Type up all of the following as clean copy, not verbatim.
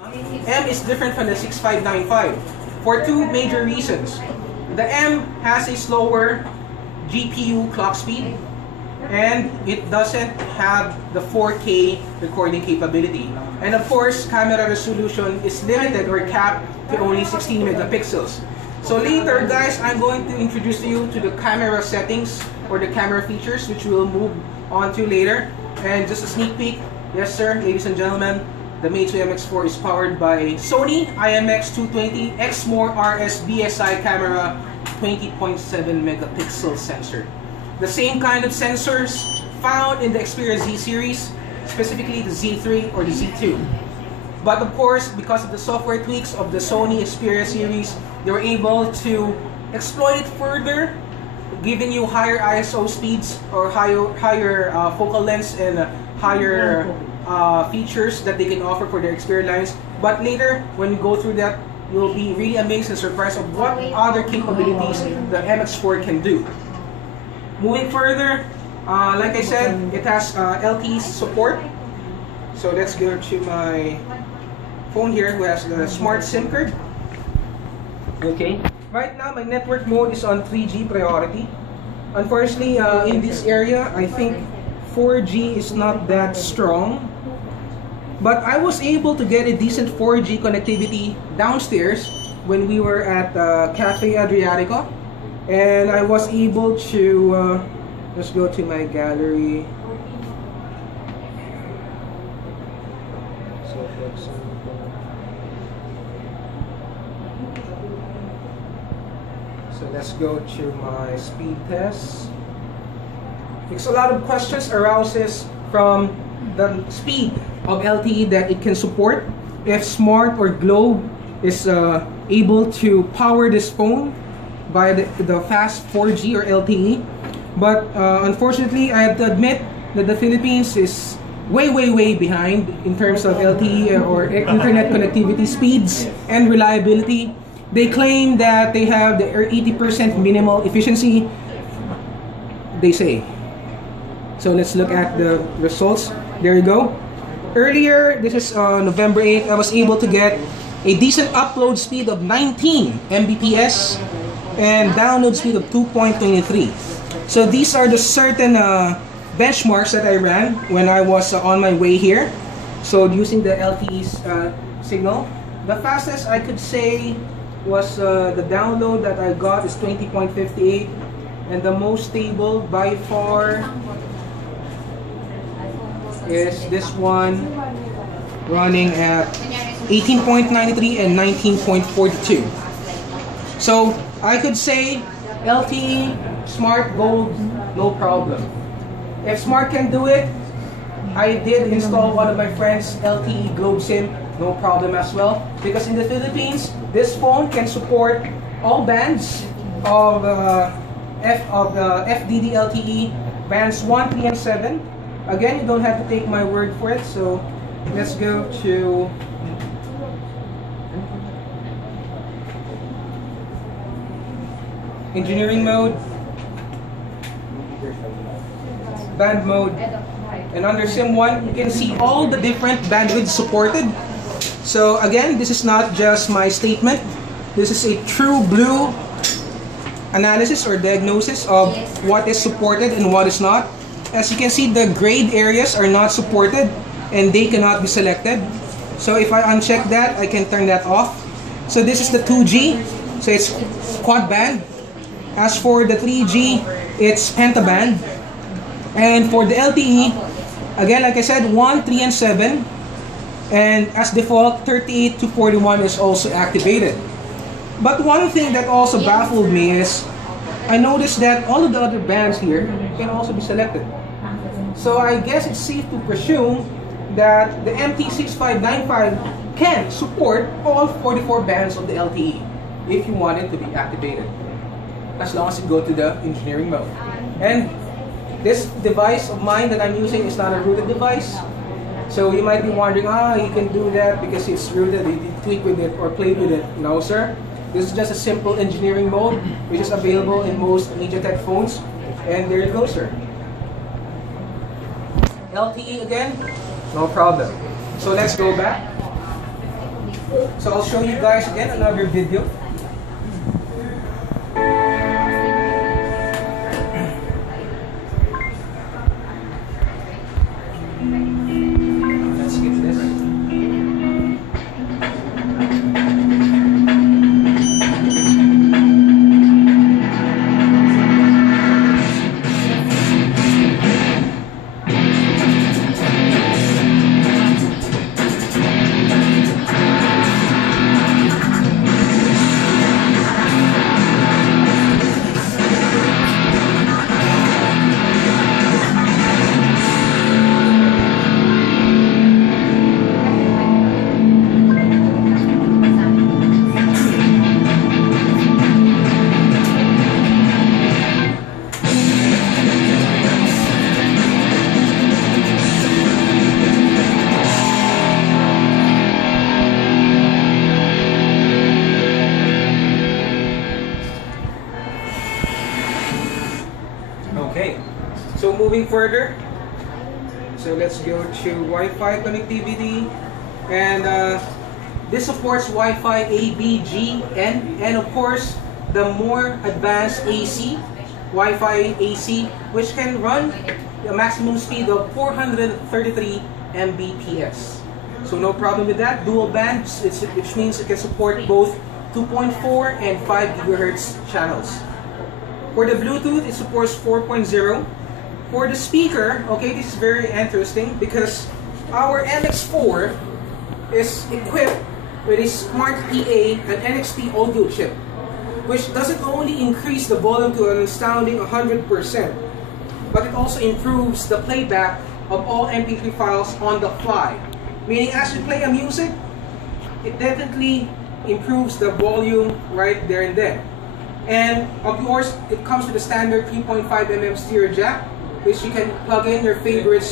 M is different from the 6595 for two major reasons. The M has a slower GPU clock speed and it doesn't have the 4K recording capability. And of course, camera resolution is limited or capped to only 16 megapixels. So later, guys, I'm going to introduce you to the camera settings or the camera features, which we'll move on to later. And just a sneak peek, yes sir, ladies and gentlemen, the Meizu MX4 is powered by Sony IMX220 Exmor RS BSI camera 20.7 megapixel sensor. The same kind of sensors found in the Xperia Z series, specifically the Z3 or the Z2. But of course, because of the software tweaks of the Sony Xperia series, they were able to exploit it further, giving you higher ISO speeds or higher focal lengths and higher features that they can offer for their Xperia lines. But later, when you go through that, you'll be really amazed and surprised of what other capabilities the MX4 can do. Moving further, like I said, it has LTE support. So let's go to my phone here, who has the smart SIM card. Okay. Right now, my network mode is on 3G priority. Unfortunately, in this area, I think 4G is not that strong. But I was able to get a decent 4G connectivity downstairs when we were at Cafe Adriatico. And I was able to, let's go to my gallery. So for example, let's go to my speed test. Because a lot of questions arises from the speed of LTE that it can support. If Smart or Globe is able to power this phone by the fast 4G or LTE. But unfortunately, I have to admit that the Philippines is way behind in terms of LTE or internet connectivity speeds and reliability. They claim that they have the 80% minimal efficiency, they say. So let's look at the results. There you go. Earlier, this is November 8th, I was able to get a decent upload speed of 19 Mbps and download speed of 2.23. So these are the certain benchmarks that I ran when I was on my way here. So using the LTE signal, the fastest I could say was the download that I got is 20.58, and the most stable by far is this one running at 18.93 and 19.42. So I could say LTE, Smart, Gold, no problem. If Smart can do it, I did install one of my friends' LTE Globe SIM, no problem as well. Because in the Philippines, this phone can support all bands of the FDD LTE, bands 1, 3, and 7. Again, you don't have to take my word for it, so let's go to engineering mode, band mode, and under SIM 1, you can see all the different bandwidths supported. So again, this is not just my statement. This is a true blue analysis or diagnosis of what is supported and what is not. As you can see, the grayed areas are not supported and they cannot be selected. So if I uncheck that, I can turn that off. So this is the 2G, so it's quad band. As for the 3G, it's pentaband. And for the LTE, again, like I said, 1, 3, and 7. And as default, 38 to 41 is also activated. But one thing that also baffled me is, I noticed that all of the other bands here can also be selected. So I guess it's safe to presume that the MT6595 can support all 44 bands of the LTE if you want it to be activated, as long as you go to the engineering mode. And this device of mine that I'm using is not a rooted device. So you might be wondering, you can do that because it's rooted, you tweak with it or play with it. No sir, this is just a simple engineering mode which is available in most MediaTek phones. And there you go sir. LTE again, no problem. So let's go back. So I'll show you guys again another video. Let's skip this. Okay, so moving further, so let's go to Wi-Fi connectivity, and this supports Wi-Fi A, B, G, N, and of course the more advanced AC, Wi-Fi AC, which can run a maximum speed of 433 Mbps. So no problem with that. Dual band, which means it can support both 2.4 and 5 GHz channels. For the Bluetooth, it supports 4.0. For the speaker, okay, this is very interesting because our MX4 is equipped with a Smart EA and NXT audio chip, which doesn't only increase the volume to an astounding 100%, but it also improves the playback of all MP3 files on the fly. Meaning, as you play a music, it definitely improves the volume right there and then. And of course, it comes with a standard 3.5mm stereo jack, which you can plug in your favorite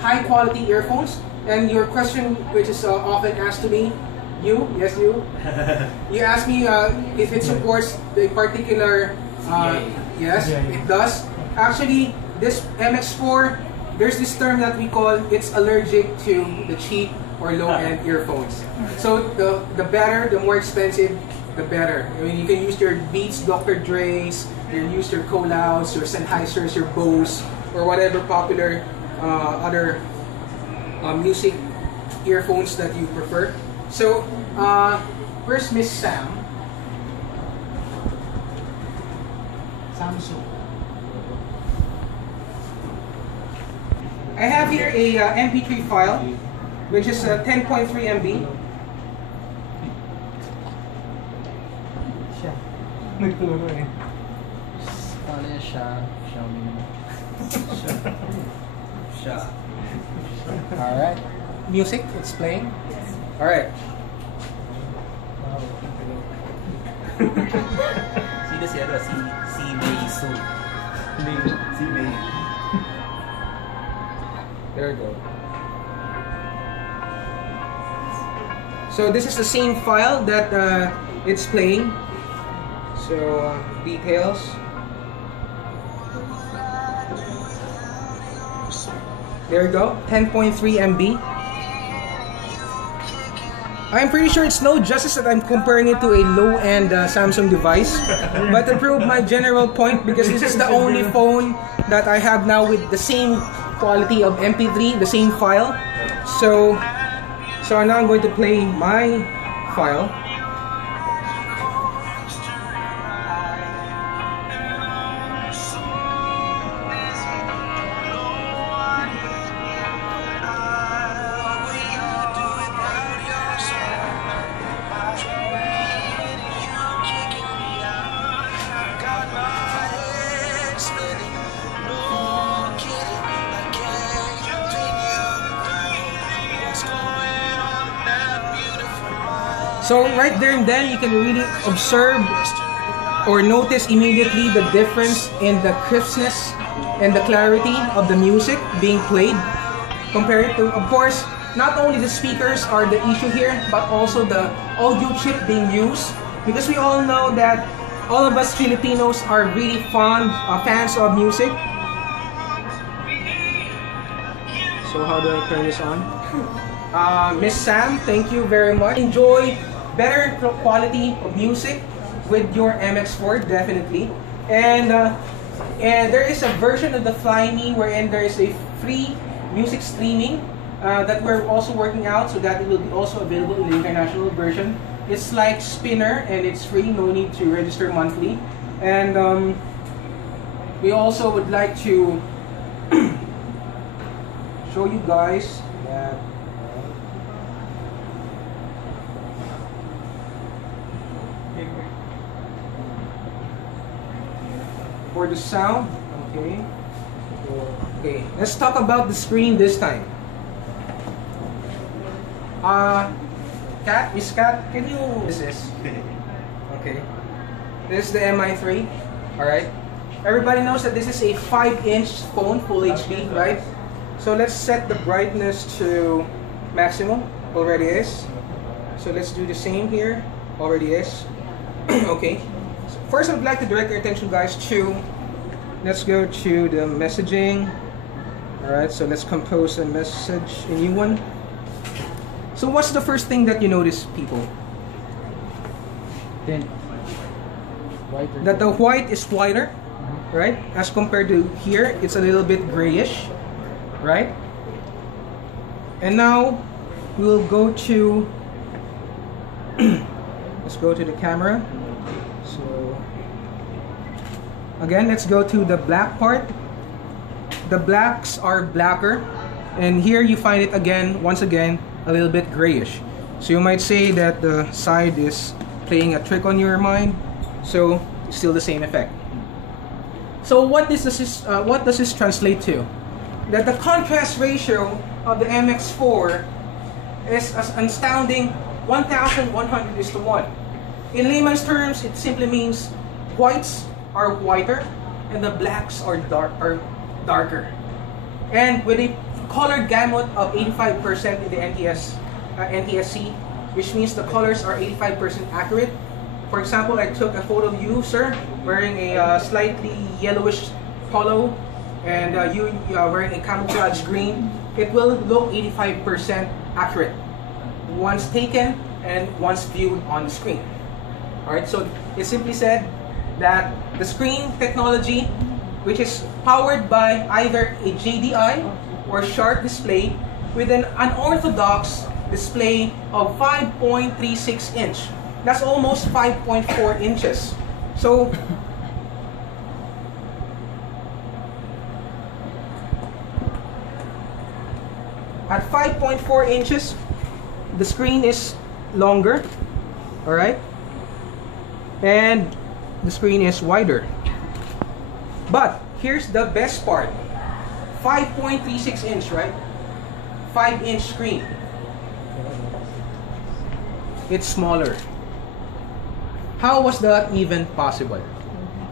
high quality earphones. And your question, which is often asked to me, you ask me if it supports the particular, yes, it does. Actually, this MX4, there's this term that we call it's allergic to the cheap or low-end earphones. So the better, the more expensive, the better. I mean, you can use your Beats, Dr. Dre's, you can use your Colouds, your Sennheisers, your Bose, or whatever popular other music earphones that you prefer. So, where's Miss Sam? Samsung. I have here a MP3 file, which is 10.3 MB. Nagturo eh. Ano yan siya? Xiaomi naman. Siya. Alright. Music, it's playing. Alright. Sino si ano? Si Meizu. Si Mei. There you go. So this is the same file that it's playing. So details. There you go, 10.3 MB. I'm pretty sure it's no justice that I'm comparing it to a low-end Samsung device, but to prove my general point, because this is the only phone that I have now with the same quality of MP3, the same file. So now I'm going to play my file. So right there and then, you can really observe or notice immediately the difference in the crispness and the clarity of the music being played compared to, of course, not only the speakers are the issue here, but also the audio chip being used, because we all know that all of us Filipinos are really fans of music. So how do I turn this on? Miss Sam, thank you very much. Enjoy better quality of music with your MX4, definitely. And there is a version of the Fly Me wherein there is a free music streaming that we're also working out, so that it will be also available in the international version. It's like Spinner and it's free, no need to register monthly. And we also would like to show you guys that for the sound. Okay, let's talk about the screen this time. Kat, Miss Kat, can you this is okay. This is the MI3. Alright. Everybody knows that this is a 5-inch phone, full HD, right? So let's set the brightness to maximum. Already is. So let's do the same here. Already is. Okay. So first I would like to direct your attention, guys, to, let's go to the messaging. Alright, so let's compose a message, a new one. So what's the first thing that you notice, people? Thin. Whiter. That the white is whiter, right? As compared to here, it's a little bit grayish, right? And now we'll go to let's go to the camera. So again, let's go to the black part. The blacks are blacker, and here you find it again, once again, a little bit grayish. So you might say that the side is playing a trick on your mind. So still the same effect. So what does this translate to? That the contrast ratio of the MX4 is an astounding 1,100:1. In layman's terms, it simply means whites are whiter and the blacks are darker. And with a color gamut of 85% in the NTSC, which means the colors are 85% accurate. For example, I took a photo of you, sir, wearing a slightly yellowish polo, and you are wearing a camouflage green. It will look 85% accurate once taken and once viewed on the screen. Alright, so it simply said that the screen technology, which is powered by either a JDI or sharp display with an unorthodox display of 5.36 inch. That's almost 5.4 inches. So at 5.4 inches, the screen is longer, all right? And the screen is wider. But here's the best part. 5.36 inch, right? 5-inch screen. It's smaller. How was that even possible?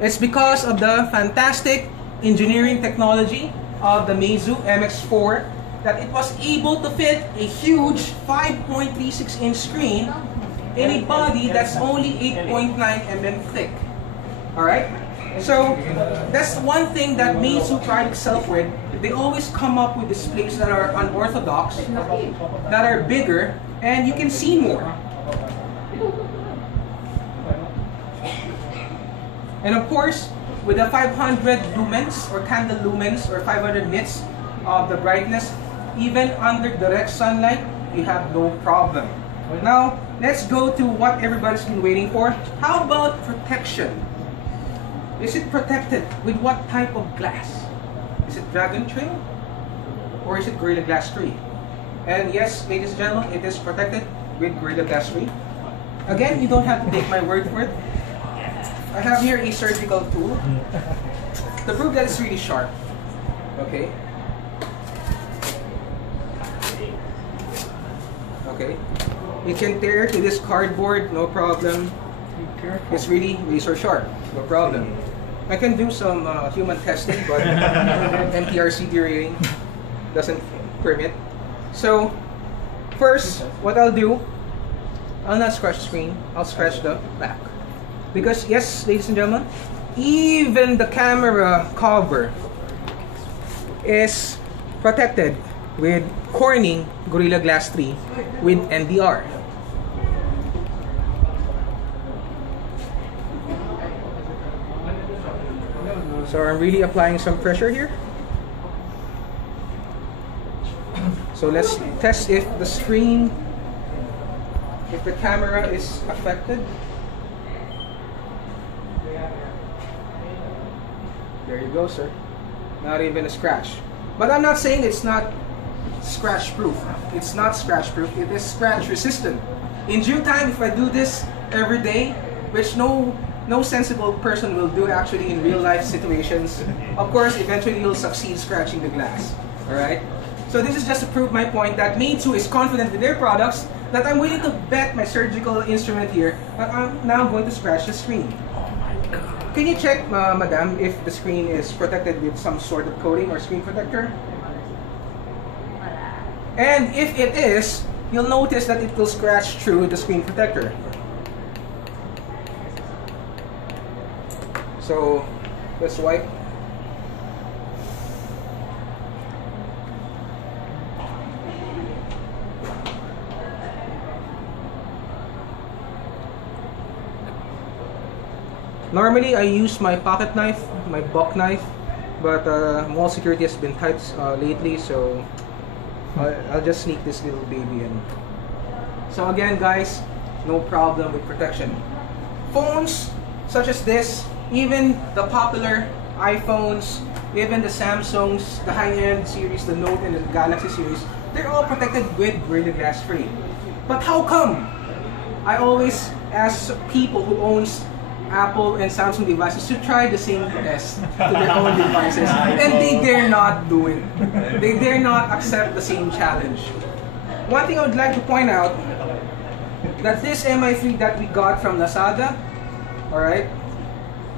It's because of the fantastic engineering technology of the Meizu MX4 that it was able to fit a huge 5.36 inch screen in a body that's only 8.9 mm thick. Alright? So that's one thing that Meizu pride itself with. They always come up with displays that are unorthodox, that are bigger, and you can see more. And of course, with the 500 lumens or candle lumens or 500 nits of the brightness, even under direct sunlight, you have no problem. Now, let's go to what everybody's been waiting for. How about protection? Is it protected with what type of glass? Is it Dragon Trail or is it Gorilla Glass 3? And yes, ladies and gentlemen, it is protected with Gorilla Glass 3. Again, you don't have to take my word for it. I have here a surgical tool to prove that it's really sharp. Okay. Okay. You can tear to this cardboard, no problem. It's really razor sharp, no problem. I can do some human testing, but MTRCD rating doesn't permit. So, first, what I'll do, I'll not scratch the screen, I'll scratch the back. Because yes, ladies and gentlemen, even the camera cover is protected with Corning Gorilla Glass 3 with NDR. So I'm really applying some pressure here. So let's test if the screen, if the camera is affected. There you go, sir. Not even a scratch. But I'm not saying it's not scratch proof. It's not scratch proof. It is scratch resistant. In due time, if I do this every day, which no sensible person will do actually in real life situations, of course, eventually you'll succeed scratching the glass. Alright? So this is just to prove my point that Meizu is confident with their products, that I'm willing to bet my surgical instrument here that I'm now going to scratch the screen. Can you check, madam, if the screen is protected with some sort of coating or screen protector? And if it is, you'll notice that it will scratch through the screen protector. So, let's wipe. Normally, I use my pocket knife, my buck knife, but mall security has been tight lately, so I'll just sneak this little baby in. So again, guys, no problem with protection. Phones such as this, even the popular iPhones, even the Samsungs, the high-end series, the Note and the Galaxy series, they're all protected with Gorilla Glass 3. But how come? I always ask people who owns Apple and Samsung devices to try the same test to their own devices, and they dare not do it. They dare not accept the same challenge. One thing I would like to point out, that this MI3 that we got from Lazada, alright,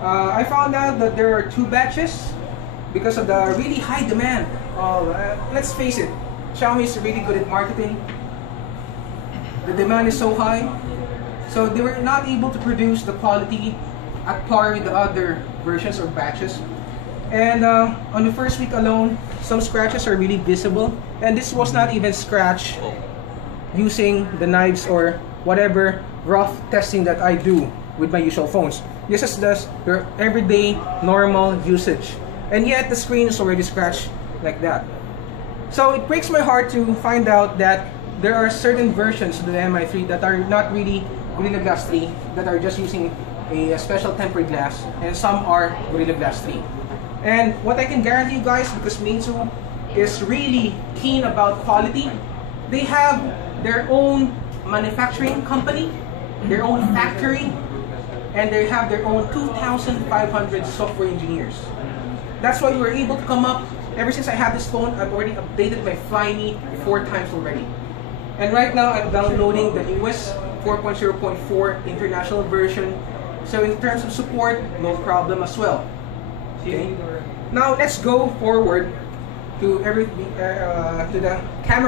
I found out that there are 2 batches because of the really high demand. Let's face it, Xiaomi is really good at marketing. The demand is so high. So they were not able to produce the quality at par with the other versions or batches. And on the first week alone, some scratches are really visible. And this was not even scratched using the knives or whatever rough testing that I do with my usual phones. This is just your everyday normal usage. And yet the screen is already scratched like that. So it breaks my heart to find out that there are certain versions of the MI3 that are not really Gorilla Glass 3, that are just using a special tempered glass, and some are Gorilla Glass 3. And what I can guarantee you guys, because Meizu is really keen about quality, they have their own manufacturing company, their own factory, and they have their own 2,500 software engineers. That's why we were able to come up, ever since I had this phone, I've already updated my Flyme 4 times already. And right now I'm downloading the newest 4.0.4 international version. So in terms of support, no problem as well. Okay. Now let's go forward to the camera.